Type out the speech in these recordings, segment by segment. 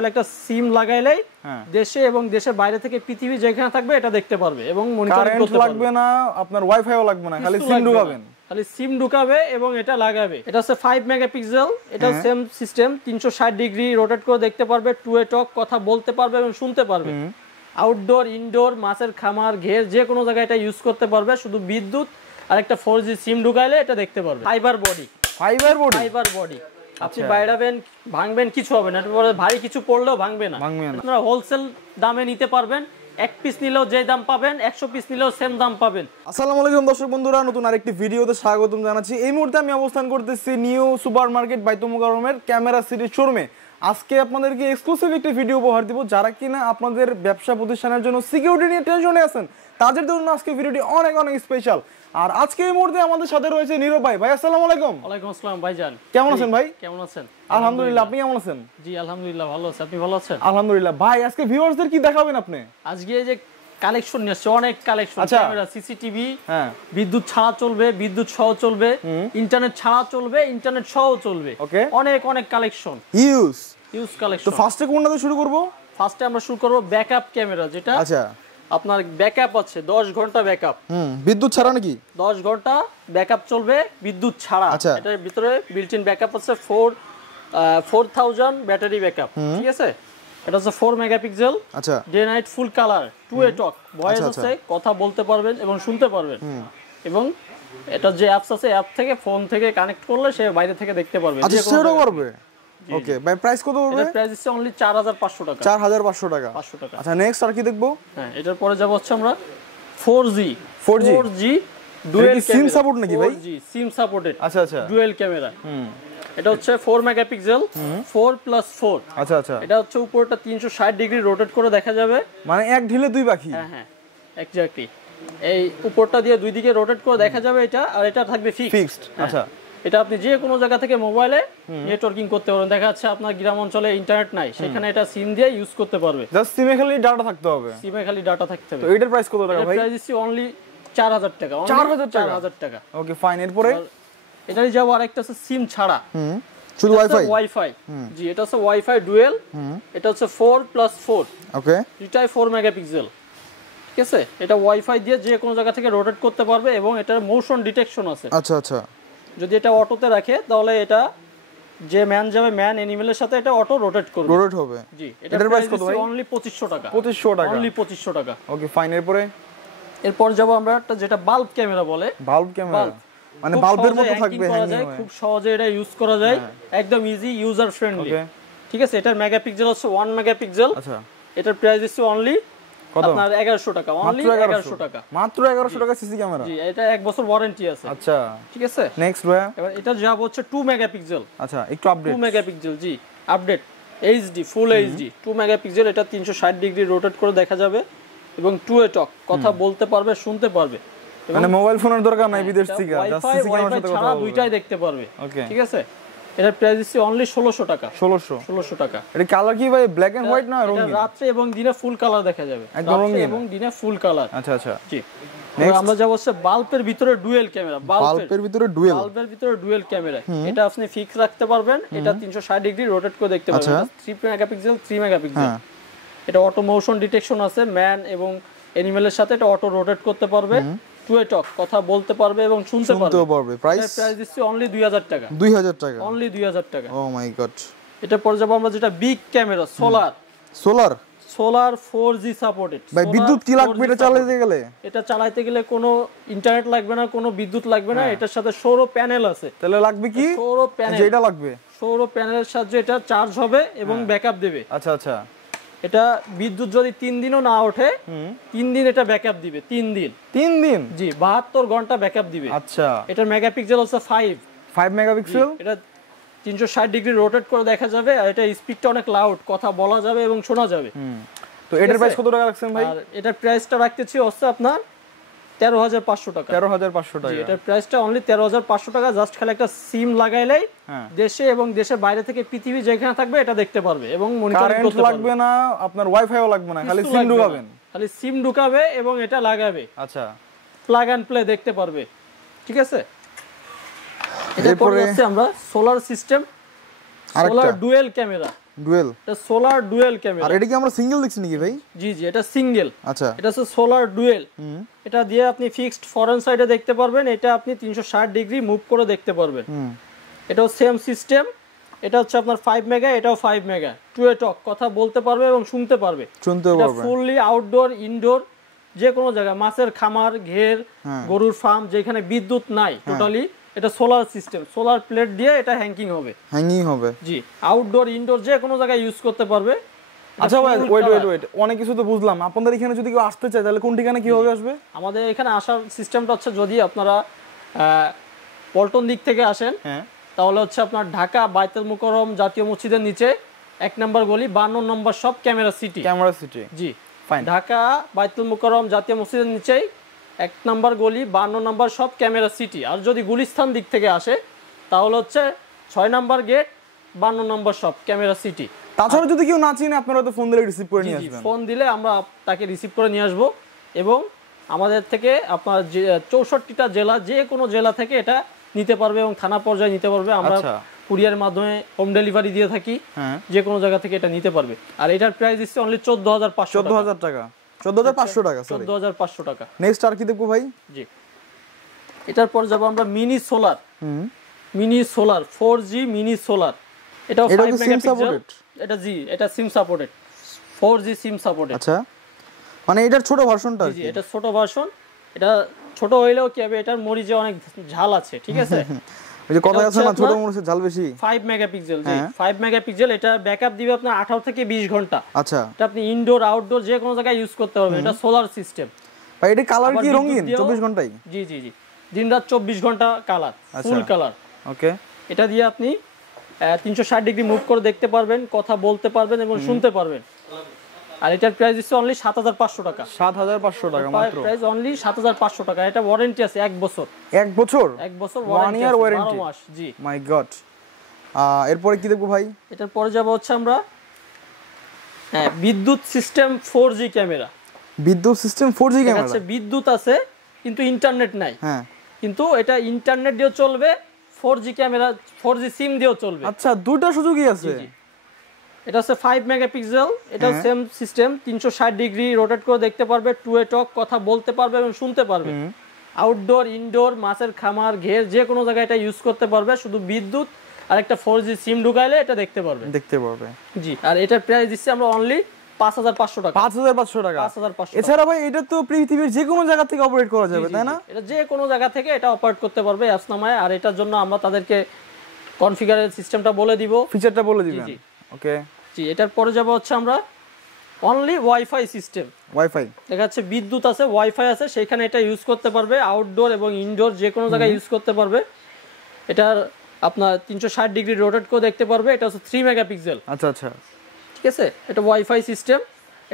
খালি একটা সিম লাগাইলেই দেশে এবং দেশের বাইরে থেকে পৃথিবী যেখানে থাকবে এটা দেখতে পারবে এবং মনিটরিং করতে পারবে। লাগবে না, আপনার ওয়াইফাইও লাগবে না, খালি সিম ঢুকাবেন, খালি সিম ঢুকাবে এবং এটা লাগাবে। এটা হচ্ছে 5 মেগাপিক্সেল, এটা সেম সিস্টেম, 360 ডিগ্রি রোটেট করে দেখতে পারবে, টু ওয়ে টক, কথা বলতে পারবে এবং শুনতে পারবে। আউটডোর, ইনডোর, মাছের খামার, ঘের যে কোনো জায়গায় এটা ইউজ করতে পারবে। শুধু বিদ্যুৎ আর একটা 4G সিম ঢুকাইলে এটা দেখতে পারবে। ফাইবার বডি, ফাইবার বডি, আপনি বাইরাবেন ভাঙবেন কিছু হবে না, এরপরে ভারী কিছু পড়লেও ভাঙবে না। আপনারা হোলসেল দামে নিতে পারবেন, এক পিস নিলেও যে দাম পাবেন 100 পিস নিলেও সেম দাম পাবেন। আসসালামু আলাইকুম দর্শক বন্ধুরা, নতুন আরেকটি ভিডিওতে স্বাগতম জানাচ্ছি। এই মুহূর্তে আমি অবস্থান করতেছি নিউ সুপার মার্কেট বাইতুল মোকাররমের ক্যামেরা সিটি শোরুমে। আজকে আপনাদেরকে এক্সক্লুসিভ একটি ভিডিও উপহার দিব। যারা কিনা আপনাদের ব্যবসা প্রতিষ্ঠানের জন্য সিকিউরিটি নিয়ে টেনশনে আছেন, তাদের জন্য আজকে ভিডিওটি অনেক অনেক স্পেশাল। আর আজকে এই মুহূর্তে আমাদের সাথে রয়েছে নীরব ভাই। ভাই আসসালামু আলাইকুম। ওয়ালাইকুম আসসালাম ভাইজান, কেমন আছেন ভাই? কেমন আছেন? আলহামদুলিল্লাহ, আপনি কেমন আছেন? জি আলহামদুলিল্লাহ ভালো আছি, আপনি ভালো আছেন? আলহামদুলিল্লাহ। ভাই আজকে ভিউয়ার্সদের কি দেখাবেন আপনি? আজকে এই যে কালেকশন নিয়ে আসছে, অনেক কালেকশন, ক্যামেরা, সিসিটিভি, বিদ্যুৎ ছাড়া চলবে, বিদ্যুৎ সহ চলবে, ইন্টারনেট ছাড়া চলবে, ইন্টারনেট সহ চলবে, অনেক অনেক কালেকশন, ইউজ কালেকশন। তো ফার্স্টে কোনটাতে শুরু করব? ফার্স্টে আমরা শুরু করব ব্যাকআপ ক্যামেরা, যেটা আচ্ছা আপনার ব্যাকআপ আছে 10 ঘন্টা ব্যাকআপ, বিদ্যুৎ ছাড়া নাকি? 10 ঘন্টা ব্যাকআপ চলবে বিদ্যুৎ ছাড়া। এটার ভিতরে বিল্ট ইন ব্যাকআপ আছে 4000 ব্যাটারি ব্যাকআপ, ঠিক আছে? এটা হচ্ছে 4 মেগাপিক্সেল, আচ্ছা, day night full colour, two way talk, voice আছে, কথা বলতে পারবেন এবং শুনতে পারবেন। এবং এটা যে অ্যাপস আছে, অ্যাপ থেকে ফোন থেকে কানেক্ট করলে সে বাইরে থেকে দেখতে পারবে, আচ্ছা সেটাও করবে। ওকে ভাই, প্রাইস কত হবে? এর প্রাইস হচ্ছে অনলি 4500 টাকা। 4500 টাকা, 500 টাকা। আচ্ছা নেক্সট আর কি দেখবো? হ্যাঁ, এটার পরে যাব হচ্ছে আমরা 4G ডুয়াল সিম সাপোর্ট নাকি ভাই? 4G সিম সাপোর্টেড, আচ্ছা আচ্ছা, ডুয়াল ক্যামেরা। এটা হচ্ছে 4 মেগাপিক্সেল, 4+4, আচ্ছা আচ্ছা। এটা হচ্ছে উপরটা 360 ডিগ্রি রোটেট করে দেখা যাবে, মানে এক ঢিলে দুই পাখি। হ্যাঁ হ্যাঁ এক্স্যাক্টলি, এই উপরটা দিয়ে দুই দিকে রোটেট করে দেখা যাবে এটা, আর এটা থাকবে ফিক্সড। আচ্ছা, এটা আপনি যে কোনো জায়গা থেকে মোবাইলে নেটওয়ার্কিং করতে পারবেন। দেখা যাচ্ছে আপনার গ্রাম অঞ্চলে ইন্টারনেট নাই, সেখানে এটা সিম দিয়ে ইউজ করতে পারবে। জাস্ট সিমে খালি ডাটা থাকতে হবে, সিমে খালি ডাটা থাকতে হবে। তো এটার প্রাইস কত টাকা ভাই? প্রাইস হচ্ছে অনলি 4000 টাকা। 4000 টাকা। Okay fine. এরপরে এটারই যাব আরেকটা আছে সিম ছাড়া, শুধু ওয়াইফাই। জি, এটা হচ্ছে ওয়াইফাই ডুয়াল, এটা হচ্ছে 4+4, ওকে, এটাই 4 মেগাপিক্সেল, ঠিক আছে? এটা ওয়াইফাই দিয়ে যে কোনো জায়গা থেকে রোটেট করতে পারবে এবং এটার মোশন ডিটেকশন আছে। আচ্ছা আচ্ছা, যদি এটা অটোতে রাখে তাহলে এটা যে ম্যান যাবে, ম্যান অ্যানিমেলের সাথে এটা অটো রোটেট করবে, রোটেট হবে। জি, এটার প্রাইস কত ভাই? অনলি 2500 টাকা। 2500 টাকা, অনলি 2500 টাকা। Okay fine. এরপর যাব আমরা একটা যেটা বাল্ব ক্যামেরা বলে। বাল্ব ক্যামেরা মানে বাল্বের মতো থাকবে, খুব সহজে এটা ইউজ করা যায়, একদম ইজি, ইউজার ফ্রেন্ডলি, ঠিক আছে? এটার মেগাপিক্সেল হচ্ছে 1 মেগাপিক্সেল। আচ্ছা, এটার প্রাইস হচ্ছে অনলি আপনার 1100 টাকা, অনলি 1100 টাকা, মাত্র 1100 টাকা সিসি ক্যামেরা। জি, এটা 1 বছর ওয়ারেন্টি আছে। আচ্ছা, ঠিক আছে। নেক্সট ভাই, এবার এটা যাব হচ্ছে 2 মেগাপিক্সেল। আচ্ছা, একটু আপডেট। 2 মেগাপিক্সেল, জি, update HD, full HD 2 megapixel. এটা 360 ডিগ্রি রোটেট করে দেখা যাবে এবং টু ওয়ে টক, কথা বলতে পারবে, শুনতে পারবে, মানে মোবাইল ফোনের দরকার নাই বিদেশ থেকে, জাস্ট সিসি ক্যামেরার সাথে কথা বলবে, দুইটাই দেখতে পারবে। ঠিক আছে। এটার প্রাইস হচ্ছে অনলি 1600 টাকা। 1600 টাকা। এটা কালার কি ভাই, ব্ল্যাক এন্ড হোয়াইট না রঙিন? এটা রাতে এবং দিনে ফুল কালার দেখা যাবে, রাতে এবং দিনে ফুল কালার। আচ্ছা আচ্ছা, জি। আমরা যাব হচ্ছে বাল্বের ভিতরে ডুয়াল ক্যামেরা। বাল্বের ভিতরে ডুয়াল ক্যামেরা, এটা আপনি ফিক্স রাখতে পারবেন, এটা 360 ডিগ্রি রোটেট করে দেখতে পারবেন। 3 মেগাপিক্সেল, 3 মেগাপিক্সেল। এটা অটো মোশন ডিটেকশন আছে, ম্যান এবং অ্যানিমেলের সাথে এটা অটো রোটেট করতে পারবে, টু ওয়ে টক, কথা বলতে পারবে এবং শুনতে পারবে। প্রাইস দিচ্ছে অনলি 2000 টাকা। 2000 টাকা, অনলি 2000 টাকা। ও মাই গড। এটা পরে যাব আমরা যেটা big camera, solar 4G supported. ভাই বিদ্যুৎ কি লাগবে এটা চালাতে গেলে? এটা চালাতে গেলে কোনো ইন্টারনেট লাগবে না, কোনো বিদ্যুৎ লাগবে না, এটার সাথে সৌর প্যানেল আছে। তাহলে লাগবে কি? সৌর প্যানেল, যেটা লাগবে সৌর প্যানেলের সাহায্যে এটা চার্জ হবে এবং ব্যাকআপ দেবে। আচ্ছা আচ্ছা, এটা বিদ্যুৎ যদি 3 দিনও না ওঠে, 3 দিন এটা ব্যাকআপ দিবে। 3 দিন, জি, 72 ঘন্টা ব্যাকআপ দিবে। আচ্ছা, এটার মেগাপিক্সেল হচ্ছে 5 মেগাপিক্সেল। এটা 360 ডিগ্রি রোটেট করে দেখা যাবে, আর এটা স্পিডটা অনেক লাউড, কথা বলা যাবে এবং শোনা যাবে। তো এটার প্রাইস কত টাকা রাখছেন ভাই? আর এটার প্রাইসটা রাখতেছি হচ্ছে আপনার 13500 টাকা। 13500 টাকা। এটার প্রাইসটা অনলি 13500 টাকা। জাস্ট খালি একটা সিম লাগাইলেই দেশে এবং দেশের বাইরে থেকে পৃথিবী যেখানে থাকবে এটা দেখতে পারবে এবং মনিটরিং করতে পারবে। লাগবে না, আপনার ওয়াইফাইও লাগবে না, খালি সিম ঢুকাবেন, খালি সিম ঢুকাবে এবং এটা লাগাবে। আচ্ছা, প্লাগ এন্ড প্লে দেখতে পারবে, ঠিক আছে। এরপর হচ্ছে আমরা solar system, solar dual camera. Dual, এটা সোলার ডুয়েল ক্যামেরা। আর এটা কি আমরা সিঙ্গেল দেখছি নাকি ভাই? জি জি, এটা সিঙ্গেল। আচ্ছা, এটা হচ্ছে সোলার ডুয়েল। এটা দিয়ে আপনি ফিক্সড ফরেন সাইডে দেখতে পারবেন, এটা আপনি 360 ডিগ্রি মুভ করে দেখতে পারবেন। এটাও সেম সিস্টেম। এটা হচ্ছে আপনার 5 মেগা, এটাও 5 মেগা। টু এ টক, কথা বলতে পারবে এবং শুনতে পারবে। এটা ফুললি আউটডোর ইনডোর যে কোনো জায়গায়, মাছের খামার, ঘের, গরুর ফার্ম, যেখানে বিদ্যুৎ নাই টোটালি, এটা সোলার সিস্টেম। সোলার প্লেট দিয়ে এটা হ্যাঙ্গিং হবে। জি, আউটডোর ইনডোর যে কোনো জায়গায় ইউজ করতে পারবে। আচ্ছা ভাই, ওয়েট, অনেক কিছু তো বুঝলাম। আপনাদের এখানে যদি কেউ আসতে চায় তাহলে কোন ঠিকানা কিভাবে আসবে? আমাদের এখানে আসার সিস্টেমটা হচ্ছে, যদি আপনারা পল্টন দিক থেকে আসেন, তাহলে হচ্ছে আপনার ঢাকা বাইতুল মুকাররম জাতীয় মসজিদের নিচে 1 নম্বর গলি 52 নম্বর শপ ক্যামেরা সিটি। জি, ফাইন। ঢাকা বাইতুল মুকাররম জাতীয় মসজিদের নিচেই 1 নম্বর গলি 52 নম্বর শপ ক্যামেরা সিটি। আর যদি গুলিস্তান দিক থেকে আসে তাহলে হচ্ছে 6 নম্বর গেট 52 নম্বর শপ ক্যামেরা সিটি। তাছাড়া যদি কেউ না চিনে আপনারা তো ফোন দিলে রিসিভ করে নিয়ে আসবেন। ফোন দিলে আমরা তাকে রিসিভ করে নিয়ে আসবো, এবং আমাদের থেকে আপনার 64টা জেলা, যে কোনো জেলা থেকে এটা নিতে পারবে এবং থানা পর্যায়ে নিতে পারবে। আমরা কুরিয়ার মাধ্যমে হোম ডেলিভারি দিয়ে থাকি, যে কোনো জায়গা থেকে এটা নিতে পারবে। আর এটার প্রাইস দিচ্ছে অনলি 14,500 টাকা। 14,500 টাকা। নেক্সট আর কি দেখবো ভাই? জি, এটার পর যাব আমরা mini solar. 4G mini solar. এটাও 5 মেগাপিক্সেল। এটা জি, এটা SIM supported, 4G SIM supported. আচ্ছা, মানে এটার ছোট ভার্সনটা? জি, এটা ছোট ভার্সন। এটা ছোট হইলেও কি হবে, এটার মরিচে অনেক ঝাল আছে, ঠিক আছে? ওই যে কথা আছে না, ছোট মরিচে ঝাল বেশি। 5 মেগাপিক্সেল। জি, 5 মেগাপিক্সেল। এটা ব্যাকআপ দিবে আপনার 18 থেকে 20 ঘন্টা। আচ্ছা, এটা আপনি ইনডোর আউটডোর যে কোনো জায়গায় ইউজ করতে পারবেন। এটা সোলার সিস্টেম। ভাই এটা কালার কি রঙিন 24 ঘন্টাই? জি জি জি, দিনরাত 24 ঘন্টা কালার, ফুল কালার। ওকে, এটা দিয়ে আপনি 360 ডিগ্রি মুভ করে দেখতে পারবেন, কথা বলতে পারবেন এবং শুনতে পারবেন। আর এটার প্রাইস হচ্ছে অনলি 7,500 টাকা। 7,500 টাকা মাত্র। প্রাইস অনলি 7,500 টাকা। এটা ওয়ারেন্টি আছে 1 বছর। 1 বছর? 1 বছর 1 ইয়ার ওয়ারেন্টি। 12 মাস। জি, মাই গড। এরপরে কি দেখবো ভাই? এটার পরে যাব হচ্ছে আমরা বিদ্যুৎ সিস্টেম 4G ক্যামেরা। বিদ্যুৎ সিস্টেম 4G ক্যামেরা আছে, বিদ্যুৎ আছে কিন্তু ইন্টারনেট নাই। হ্যাঁ, কিন্তু এটা ইন্টারনেট দিয়েও চলবে, 4G ক্যামেরা, 4G সিম দিয়েও চলবে। আচ্ছা, দুটো সুযোগই আছে। এটা হচ্ছে 5 মেগাপিক্সেল। এটাও সেম সিস্টেম, 360 ডিগ্রি রোটেট করে দেখতে পারবে, টু এ টক, কথা বলতে পারবে এবং শুনতে পারবে। আউটডোর ইনডোর, মাছের খামার, ঘের, যে কোনো জায়গায় এটা ইউজ করতে পারবে। শুধু বিদ্যুৎ আর একটা 4G সিম ঢুকাইলে এটা দেখতে পারবে। জি, আর এটার প্রাইস দিচ্ছি আমরা অনলি 5,500 টাকা। 5,500 টাকা। 5,500। এছাড়া ভাই এটা তো পৃথিবীর যে কোনো জায়গা থেকে অপারেট করা যাবে, তাই না? এটা যে কোনো জায়গা থেকে এটা অপারেট করতে পারবে অ্যাপস নামায়। আর এটার জন্য আমরা তাদেরকে কনফিগারের সিস্টেমটা বলে দিব, ফিচারটা বলে দিবেন। ওকে, জি। এটার পরে যাব হচ্ছে আমরা অনলি ওয়াইফাই সিস্টেম। ওয়াইফাই দেখা যাচ্ছে বিদ্যুৎ আছে, ওয়াইফাই আছে, সেখানে এটা ইউজ করতে পারবে। আউটডোর এবং ইনডোর যে কোনো জায়গায় ইউজ করতে পারবে। এটার আপনার 360 ডিগ্রি রোটেট করে দেখতে পারবে। এটা হচ্ছে 3 মেগাপিক্সেল। আচ্ছা আচ্ছা, ঠিক আছে। এটা ওয়াইফাই সিস্টেম।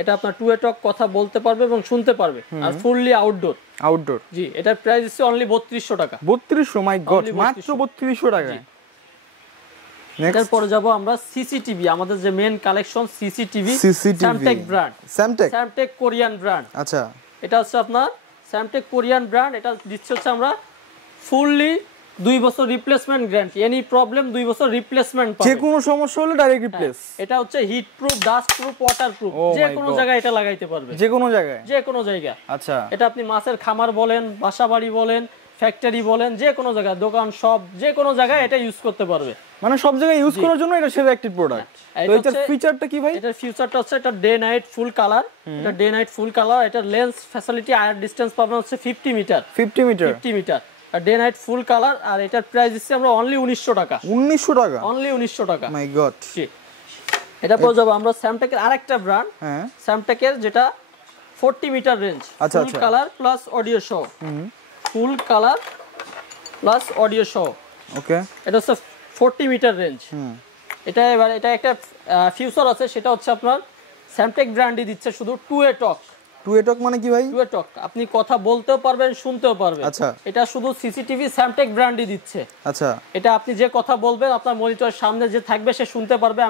এটা আপনার টু এ টক, কথা বলতে পারবে এবং শুনতে পারবে। আর ফুললি আউটডোর। জি, এটার প্রাইস হচ্ছে অনলি 3200 টাকা। 3200? মাই গড, মাত্র 3200 টাকায়। এটার পরে যাব আমরা সিসিটিভি। আমাদের যে main collection CCTV, Samtech brand. Samtech Korean brand. আচ্ছা, এটা হচ্ছে আপনার স্যামটেক কোরিয়ান ব্র্যান্ড। এটা দিচ্ছে হচ্ছে আমরা ফুললি 2 বছর রিপ্লেসমেন্ট গ্যারান্টি। এনি প্রবলেম 2 বছর রিপ্লেসমেন্ট পাবে। যে কোনো সমস্যা হলে ডাইরেক্ট রিপ্লেস। এটা হচ্ছে heat proof, dust proof, water proof. যে কোনো জায়গায় এটা লাগাইতে পারবে। যে কোনো জায়গায়? যে কোনো জায়গায়। আচ্ছা, এটা আপনি মাছের খামার বলেন, বাসাবাড়ি বলেন, ফ্যাক্টরি বলেন, যে কোনো জায়গায়, দোকান, সব, যে কোনো জায়গায় এটা ইউজ করতে পারবে। মানে সব জায়গায় ইউজ করার জন্য এটা সিলেক্টেড প্রোডাক্ট। তো এটার ফিচারটা কি ভাই? এটার ফিচারটা হচ্ছে এটা ডে নাইট ফুল কালার। এটা ডে নাইট ফুল কালার। এটা লেন্স ফ্যাসিলিটি, আয়ার ডিসটেন্স পাবেন হচ্ছে 50 মিটার। 50 মিটার আর ডে নাইট ফুল কালার। আর এটার প্রাইস দিচ্ছি আমরা অনলি 1900 টাকা। 1900 টাকা? অনলি 1900 টাকা। মাই গড। এটা পরে যাব আমরা স্যামটেকের আরেকটা ব্র্যান্ড, স্যামটেকের, যেটা 40 metre range, full colour plus audio show. Full colour plus audio show. Okay, এটা হচ্ছে 40 মিটার রেঞ্জ। এটা এবার এটা একটা ফিউচার আছে, সেটা হচ্ছে আপনার স্যামটেক ব্র্যান্ডই দিচ্ছে শুধু টু এ টক। টু এ টক মানে কি ভাই? টু এ টক, আপনি কথা বলতেও পারবেন, শুনতেও পারবেন। আচ্ছা, এটা শুধু সিসিটিভি স্যামটেক ব্র্যান্ডই দিচ্ছে। আচ্ছা, এটা আপনি যে কথা বলবেন আপনার মনিটরের সামনে যে থাকবে সে শুনতে পারবে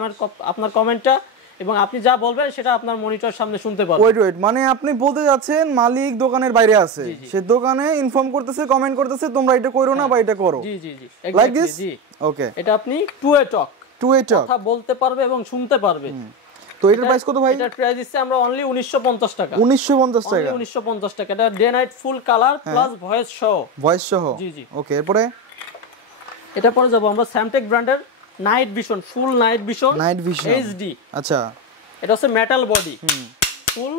আপনার কমেন্টটা, এবং আপনি যা বলবেন সেটা আপনার মনিটরের সামনে শুনতে পারবে। ওয়েট, মানে আপনি বলতে যাচ্ছেন মালিক দোকানের বাইরে আছে, সে দোকানে ইনফর্ম করতেছে, কমেন্ট করতেছে তোমরা এটা করো না বা এটা করো। জি জি জি, লাইক দিস। ওকে, এটা আপনি টু এ টক, টু ওয়ে টক কথা বলতে পারবে এবং শুনতে পারবে। তো এটার প্রাইস কত ভাই? এটার প্রাইস দিচ্ছি আমরা অনলি 1950 টাকা। 1950 টাকা, 1950 টাকা। এটা day night full colour plus voice সহ। ভয়েস সহ, জি জি। ওকে, এরপরে এটা পরে যাব আমরা স্যামটেক ব্র্যান্ডের নাইট ভিশন, ফুল নাইট ভিশন এইচডি। আচ্ছা, এটা হচ্ছে মেটাল বডি ফুল।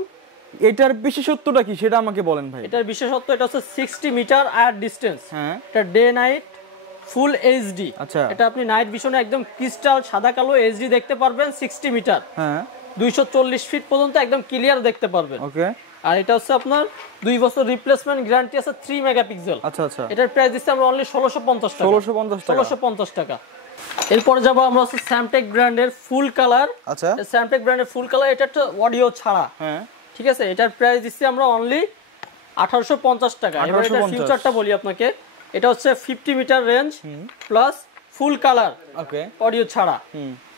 এটার বিশেষত্বটা কি সেটা আমাকে বলেন ভাই। এটার বিশেষত্ব এটা হচ্ছে 60 মিটার আয়ার ডিসটেন্স। হ্যাঁ, এটা ডে নাইট ফুল এইচডি। আচ্ছা, এটা আপনি নাইট ভিশনে একদম ক্রিস্টাল সাদা কালো এইচডি দেখতে পারবেন 60 মিটার। হ্যাঁ, 240 ফিট পর্যন্ত একদম ক্লিয়ার দেখতে পারবেন। ওকে। আর এটা হচ্ছে আপনার 2 বছর রিপ্লেসমেন্ট গ্যারান্টি আছে 3 মেগাপিক্সেল। আচ্ছা আচ্ছা, এটার প্রাইস দিচ্ছি আমরা অনলি 1650 টাকা। 1650 টাকা। এরপর যাব আমরা হচ্ছে স্যামটেক ব্র্যান্ডের ফুল কালার। আচ্ছা, স্যামটেক ব্র্যান্ডের ফুল কালার, এটা তো অডিও ছাড়া। হ্যাঁ, ঠিক আছে, এটার প্রাইস দিচ্ছি আমরা অনলি 1850 টাকা। এবার এটা ফিউচারটা বলি আপনাকে। এটা হচ্ছে 50 metre range plus full colour, okay, audio ছাড়া।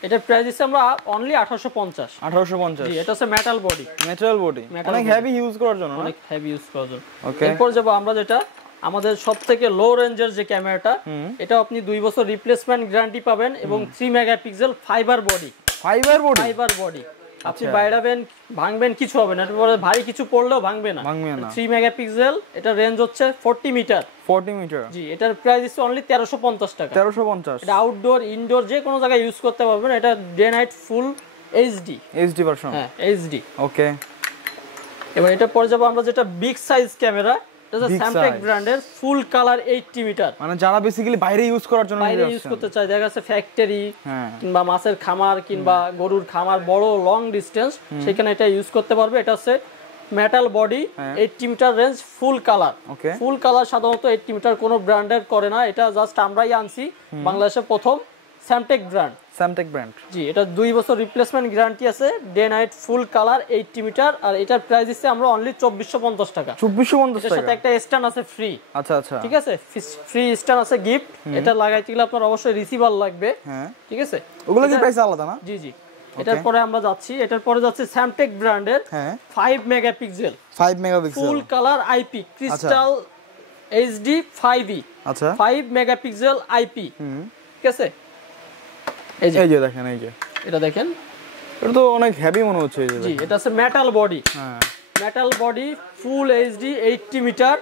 এটার প্রাইস দিচ্ছি আমরা অনলি 1850। 1850। জি, এটা হচ্ছে মেটাল বডি। মেটাল বডি, অনেক হেভি ইউজ করার জন্য, অনেক হেভি ইউজ করার জন্য। ওকে। এরপর যাব আমরা যেটা আমাদের সবথেকে লো রেঞ্জের যে ক্যামেরাটা, এটা আপনি 2 বছর রিপ্লেসমেন্ট গ্যারান্টি পাবেন এবং 3 megapixel fibre body. Fibre body আপনি বাইরাবেন, ভাঙবেন, কিছু হবে না। এরপরে ভারী কিছু পড়লেও ভাঙবে না। 3 মেগাপিক্সেল, এটা রেঞ্জ হচ্ছে 40 মিটার। 40 মিটার। জি, এটার প্রাইস হচ্ছে অনলি 1350 টাকা। 1350। এটা আউটডোর ইনডোর যে কোনো জায়গায় ইউজ করতে পারবেন। এটা day night full HD version. হ্যাঁ, এইচডি। ওকে। এবার এটা পরে যাব আমরা যেটা বিগ সাইজ ক্যামেরা। এটা স্যামটেক ব্র্যান্ডের ফুল কালার 80 মিটার। মানে যারা বেসিক্যালি বাইরে ইউজ করার জন্য ইউজ করতে চায়, দেখা যাচ্ছে ফ্যাক্টরি কিংবা মাছের খামার কিংবা গরুর খামার, বড় লং ডিসটেন্স, সেখানে এটা ইউজ করতে পারবে। এটা হচ্ছে metal body, 80 metre range, full colour. Full colour সাধারণত 80 মিটার কোনো ব্র্যান্ডের করে না, এটা জাস্ট আমরাই আনছি, বাংলাদেশের প্রথম স্যামটেক ব্র্যান্ড। জি, এটা 2 বছর রিপ্লেসমেন্ট গ্যারান্টি আছে, day night full colour 80 metre. আর এটার প্রাইস দিচ্ছে আমরা অনলি 2450 টাকা। 2450 এর সাথে একটা স্ট্যান্ড আছে ফ্রি। আচ্ছা আচ্ছা, ঠিক আছে, ফ্রি স্ট্যান্ড আছে গিফট। এটা লাগাইতে গেলে আপনার অবশ্যই রিসিভার লাগবে। হ্যাঁ, ঠিক আছে, ওগুলো কি প্রাইস আলাদা না? জি জি। এটার পরে আমরা যাচ্ছি, এটার পরে যাচ্ছে স্যামটেক ব্র্যান্ডের 5 megapixel full colour IP crystal HD 5e। আচ্ছা, 5 মেগাপিক্সেল আইপি। ঠিক আছে, এই যে দেখেন, এই যে এটা দেখেন, এটা তো অনেক হেভি মনে হচ্ছে। জি, এটা হচ্ছে metal body. Metal body full HD 80 metre.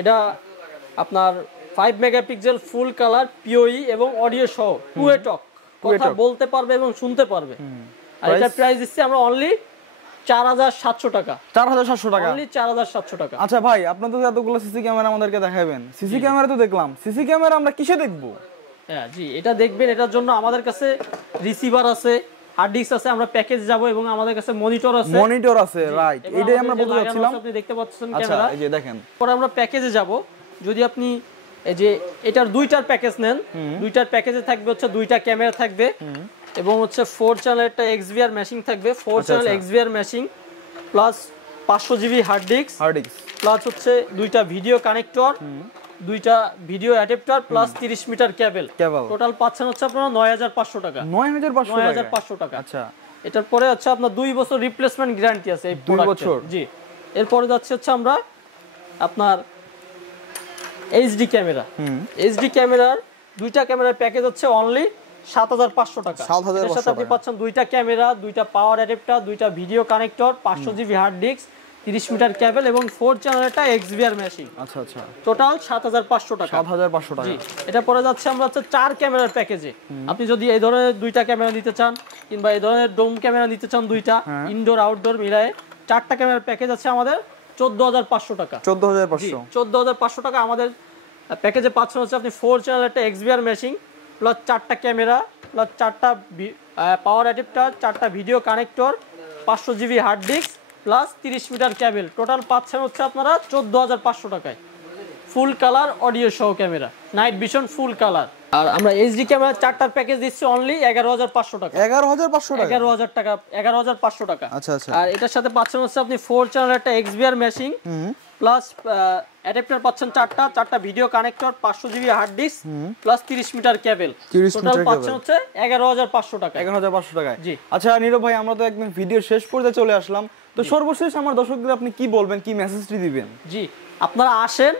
এটা আপনার 5 মেগাপিক্সেল ফুল কালার পিওই এবং অডিও সহ, টু ওয়ে টক, কথা বলতে পারবে এবং শুনতে পারবে। আর এটার প্রাইস দিচ্ছি আমরা অনলি 4700 টাকা। 4700 টাকা, অনলি 4700 টাকা। আচ্ছা ভাই, আপনারা তো এতগুলো সিসি ক্যামেরা আমাদেরকে দেখাবেন, সিসি ক্যামেরা তো দেখলাম, সিসি ক্যামেরা আমরা কিসে দেখবো? হ্যাঁ জি, এটা দেখবেন, এটার জন্য আমাদের কাছে রিসিভার আছে, হার্ড ডিস্ক আছে, আমরা প্যাকেজ যাব এবং আমাদের কাছে মনিটর আছে। রাইট, এটাই আমরা বলতে যাচ্ছিলাম। আপনি দেখতে পাচ্ছেন ক্যামেরা, এই যে দেখেন। পরে আমরা প্যাকেজে যাব। যদি আপনি এই যে এটার দুইটার প্যাকেজ নেন, দুইটার প্যাকেজে থাকবে হচ্ছে 2টা ক্যামেরা থাকবে এবং হচ্ছে 4 চ্যানেল একটা XVR মেশিং থাকবে, 4 channel XVR machine plus 500 GB hard disk plus হচ্ছে 2টা ভিডিও কানেক্টর, 2টা video adapter plus 30 metre cable. Total পাচ্ছেন হচ্ছে আপনারা 9500 টাকা। 9500 টাকা। আচ্ছা, এটার পরে হচ্ছে আপনার 2 বছর রিপ্লেসমেন্ট গ্যারান্টি আছে এই 2 বছর। জি, এরপরে যাচ্ছে হচ্ছে আমরা আপনার এইচডি ক্যামেরা। এইচডি ক্যামেরার 2টা ক্যামেরার প্যাকেজ হচ্ছে অনলি 7500 টাকা। এর সাথে আপনি পাচ্ছেন 2টা ক্যামেরা, 2টা পাওয়ার অ্যাডাপ্টার, 2টা video connector, 500 GB hard disk, 30 metre cable এবং 4 চ্যানেল একটা XVR মেশিন। আচ্ছা আচ্ছা, টোটাল 7500 টাকা। 7500 টাকা। জি, এটা পরে যাচ্ছে আমরা হচ্ছে 4 ক্যামেরার প্যাকেজে। আপনি যদি এই ধরনের 2টা ক্যামেরা নিতে চান কিংবা এই ধরনের ডোম ক্যামেরা নিতে চান, 2টা ইনডোর আউটডোর মিলায়ে 4টা ক্যামেরার প্যাকেজ আছে আমাদের 14500 টাকা। 14500 টাকা আমাদের প্যাকেজে পাচ্ছেন হচ্ছে আপনি 4 চ্যানেল একটা XVR মেশিন প্লাস 4টা ক্যামেরা প্লাস 4টা পাওয়ার অ্যাডাপ্টার, 4টা video connector, 500 GB hard disk plus 30 metre cable. Total পাচ্ছেন হচ্ছে আপনারা 14500 টাকায় ফুল কালার অডিও সহ camera, night vision full colour. আর আমরা এইচডি ক্যামেরা 4টার প্যাকেজ দিচ্ছি অনলি 11500 টাকা। 11500 টাকা, 11000 টাকা, 11500 টাকা। আচ্ছা আচ্ছা। আর এটার সাথে পাচ্ছেন হচ্ছে আপনি 4 চ্যানেল একটা XVR মেশিং প্লাস অ্যাডাপ্টার পাচ্ছেন 4টা video connector, 500 GB hard disk plus 30 metre cable. Total পাচ্ছেন হচ্ছে 11500 টাকা। 11500 টাকায়। জি। আচ্ছা নীরব ভাই, আমরা তো একদম ভিডিও শেষ পর্যায়ে চলে আসলাম, তো সর্বশেষ আমার দর্শকদের আপনি কি বলবেন, কি মেসেজটি দিবেন? জি, আপনারা আসেন,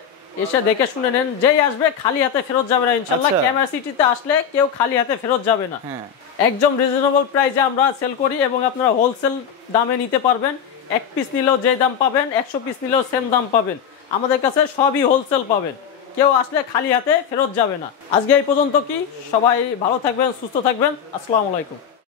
এসে দেখে শুনে নেন, যেই আসবে খালি হাতে ফেরত যাবে না ইনশাআল্লাহ। ক্যামেরা সিটিতে আসলে কেউ খালি হাতে ফেরত যাবে না। হ্যাঁ, একদম রিজনেবল প্রাইসে আমরা সেল করি এবং আপনারা হোলসেল দামে নিতে পারবেন। 1 পিস নিলেও যে দাম পাবেন, 100 পিস নিলেও সেম দাম পাবেন। আমাদের কাছে সবই হোলসেল পাবেন, কেউ আসলে খালি হাতে ফেরত যাবে না। আজকে এই পর্যন্ত, কি সবাই ভালো থাকবেন, সুস্থ থাকবেন। আসসালামু আলাইকুম।